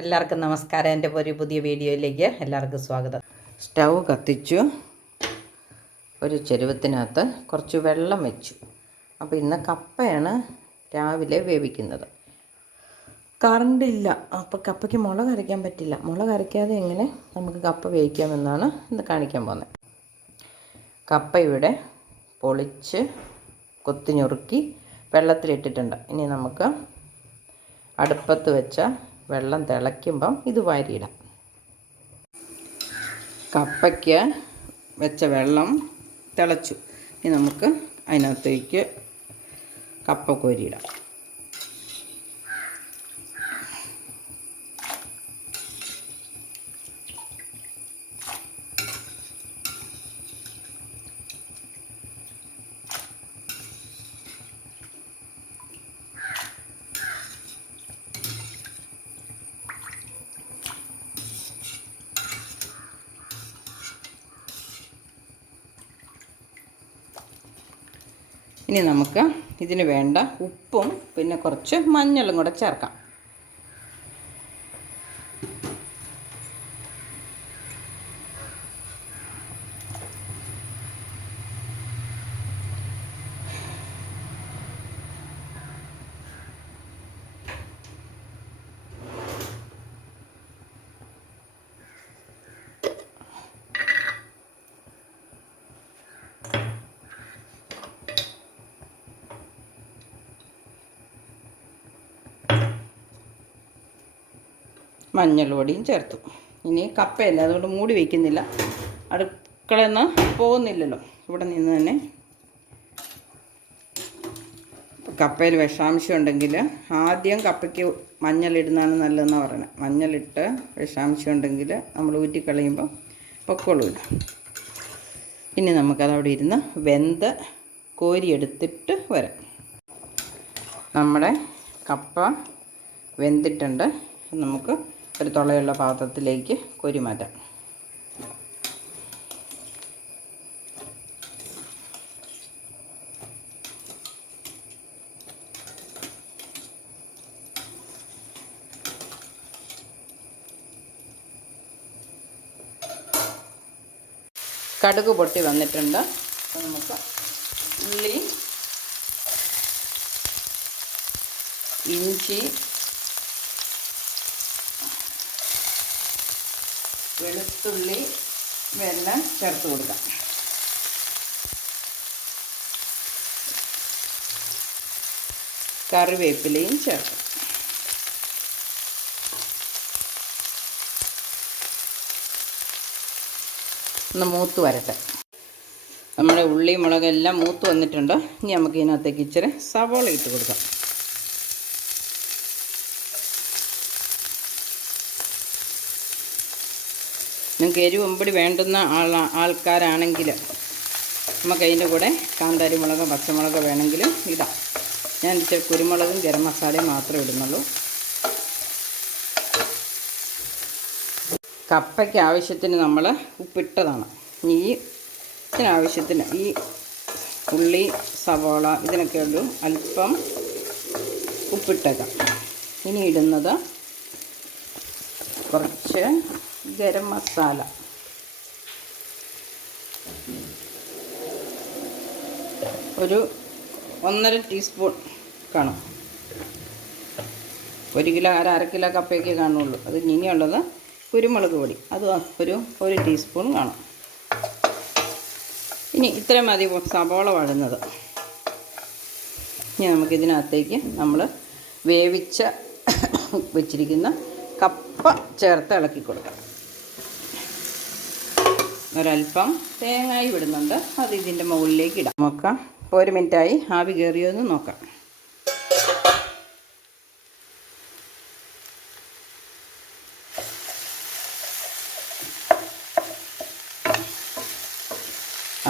എല്ലാവർക്കും നമസ്കാരം. എൻ്റെ ഒരു പുതിയ വീഡിയോയിലേക്ക് എല്ലാവർക്കും സ്വാഗതം. സ്റ്റൗ കത്തിച്ചു, ഒരു ചെരുവത്തിനകത്ത് കുറച്ച് വെള്ളം വെച്ചു. അപ്പോൾ ഇന്ന് കപ്പയാണ് രാവിലെ വേവിക്കുന്നത്. കറണ്ടില്ല, അപ്പോൾ കപ്പയ്ക്ക് മുളക് അരയ്ക്കാൻ പറ്റില്ല. മുളക് അരയ്ക്കാതെ എങ്ങനെ നമുക്ക് കപ്പ വേവിക്കാമെന്നാണ് ഇന്ന് കാണിക്കാൻ പോകുന്നത്. കപ്പ ഇവിടെ പൊളിച്ച് കൊത്തി ഞുറുക്കി വെള്ളത്തിലിട്ടിട്ടുണ്ട്. ഇനി നമുക്ക് അടുപ്പത്ത് വെച്ച വെള്ളം തിളയ്ക്കുമ്പം ഇത് വാരിയിടാം. കപ്പയ്ക്ക് വെച്ച വെള്ളം തിളച്ചു. ഇനി നമുക്ക് അതിനകത്തേക്ക് കപ്പ കോരിയിടാം. ഇനി നമുക്ക് ഇതിന് വേണ്ട ഉപ്പും പിന്നെ കുറച്ച് മഞ്ഞളും കൂടെ ചേർക്കാം. മഞ്ഞൾ പൊടിയും ചേർത്തു. ഇനി കപ്പയല്ല, അതുകൊണ്ട് മൂടി വയ്ക്കുന്നില്ല. അടുക്കളയിൽ നിന്ന് പോകുന്നില്ലല്ലോ, ഇവിടെ നിന്ന് തന്നെ. കപ്പയിൽ വിഷാംശം ഉണ്ടെങ്കിൽ ആദ്യം കപ്പയ്ക്ക് മഞ്ഞളിടുന്നതാണ് നല്ലതെന്നാണ് പറയുന്നത്. മഞ്ഞളിട്ട് വിഷാംശം ഉണ്ടെങ്കിൽ നമ്മൾ ഊറ്റിക്കളയുമ്പോൾ പൊക്കോളൂല്ല. ഇനി നമുക്കതവിടെ ഇരുന്ന് വെന്ത് കോരിയെടുത്തിട്ട് വരാം. നമ്മുടെ കപ്പ വെന്തിട്ടുണ്ട്. നമുക്ക് ഒരു തുളയുള്ള പാത്രത്തിലേക്ക് കോരി മാറ്റാം. കടുക് പൊട്ടി വന്നിട്ടുണ്ട്. അപ്പോൾ നമുക്ക് ഉള്ളി, ഇഞ്ചി, വെളുത്തുള്ളി ഇവയെല്ലാം ചേർത്ത് കൊടുക്കാം. കറിവേപ്പിലയും ചേർക്കാം. ഒന്ന് മൂത്ത് വരട്ടെ. നമ്മുടെ ഉള്ളി മുളകെല്ലാം മൂത്ത് വന്നിട്ടുണ്ട്. ഇനി നമുക്ക് ഇതിനകത്തേക്ക് ഇച്ചിരി സവോള ഇട്ട് കൊടുക്കാം. നിങ്ങൾക്ക് എരിവ് ഒമ്പടി വേണ്ടുന്ന ആൾക്കാരാണെങ്കിൽ നമുക്ക് അതിൻ്റെ കൂടെ കാന്താരി മുളക്, പച്ചമുളക് വേണമെങ്കിലും ഇടാം. ഞാൻ ഇച്ചിരി കുരുമുളകും ഗരം മസാലയും മാത്രമേ ഇടുന്നുള്ളൂ. കപ്പയ്ക്ക് ആവശ്യത്തിന് നമ്മൾ ഉപ്പിട്ടതാണ്. ഇതിനാവശ്യത്തിന് ഈ ഉള്ളി, സവോള ഇതിനൊക്കെ ഉള്ളൂ അല്പം ഉപ്പിട്ടേക്കാം. ഇനി ഇടുന്നത് കുറച്ച് ഗരം മസാല, ഒരു 1.5 ടീസ്പൂൺ കാണും. 1 കിലോ അര കിലോ കപ്പയൊക്കെ കാണുള്ളൂ. അത് ഇനിയുള്ളത് കുരുമുളക് പൊടി, അത് ഒരു ടീസ്പൂൺ കാണും. ഇനി ഇത്രയും മതി സവോള വഴന്നത്. ഇനി നമുക്കിതിനകത്തേക്ക് നമ്മൾ വേവിച്ച് വെച്ചിരിക്കുന്ന കപ്പ ചേർത്ത് ഇളക്കി കൊടുക്കാം. ഒരല്പം തേങ്ങായി വിടുന്നുണ്ട്, അത് ഇതിൻ്റെ മുകളിലേക്ക് ഇടാം. നോക്കാം, 1 മിനിറ്റായി. ആവി കയറിയോന്ന് നോക്കാം.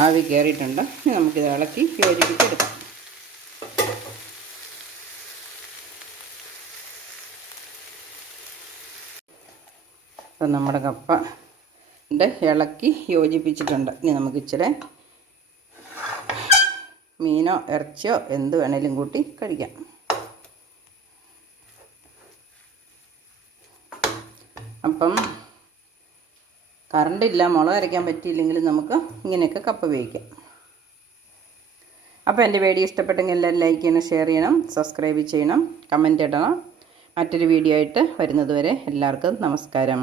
ആവി കയറിയിട്ടുണ്ട്. ഇനി നമുക്കിത് ഇളക്കി യോജിപ്പിച്ചെടുക്കാം. അപ്പം നമ്മുടെ കപ്പ ഇളക്കി യോജിപ്പിച്ചിട്ടുണ്ട്. ഇനി നമുക്ക് ഇച്ചിരി മീനോ ഇറച്ചിയോ എന്ത് വേണേലും കൂട്ടി കഴിക്കാം. അപ്പം കറണ്ടില്ല, മുളക് അരയ്ക്കാൻ പറ്റിയില്ലെങ്കിൽ നമുക്ക് ഇങ്ങനെയൊക്കെ കപ്പ വേവിക്കാം. അപ്പോൾ എൻ്റെ വീഡിയോ ഇഷ്ടപ്പെട്ടെങ്കിൽ എല്ലാവരും ലൈക്ക് ചെയ്യണം, ഷെയർ ചെയ്യണം, സബ്സ്ക്രൈബ് ചെയ്യണം, കമൻറ്റ് ഇടണം. മറ്റൊരു വീഡിയോ ആയിട്ട് വരുന്നത് വരെ എല്ലാവർക്കും നമസ്കാരം.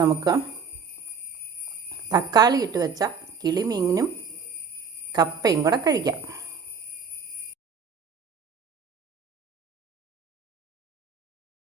നമുക്ക് തക്കാളി ഇട്ട് വെച്ച കിളിമീനും കപ്പയും കൂടെ കഴിക്കാം.